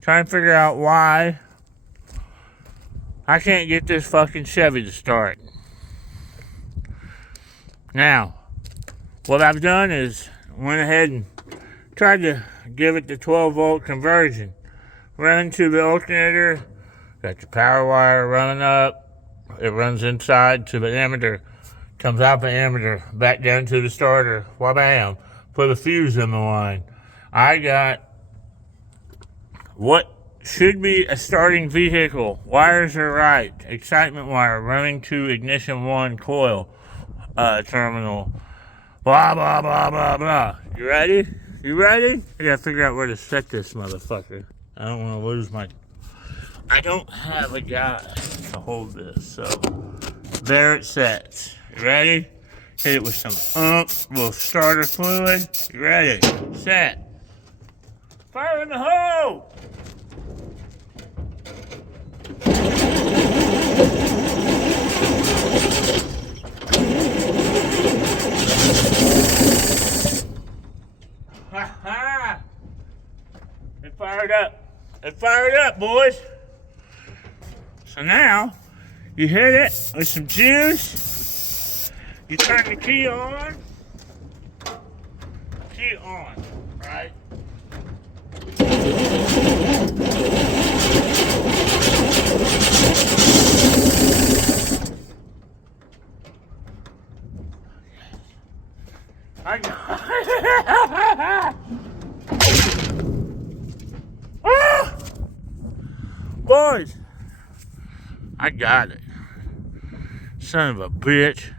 Trying to figure out why I can't get this fucking Chevy to start. Now, what I've done is went ahead and tried to give it the 12 volt conversion. Run to the alternator, got the power wire running up. It runs inside to the emitter, comes out the emitter, back down to the starter. Wha-bam, put a fuse in the line. I got what should be a starting vehicle. Wires are right. Excitement wire running to ignition 1 coil terminal. Blah, blah, blah, blah, blah. You ready? You ready? I gotta figure out where to set this motherfucker. I don't want to lose my... I don't have a guy to hold this, so there it sets. You ready? Hit it with some little starter fluid. You ready? Set. Fire in the hole! Ha ha! It fired up. It fired up, boys. So now, you hit it with some juice. You turn the key on. Key on, right? I got it. Ah! Boys, I got it. Son of a bitch.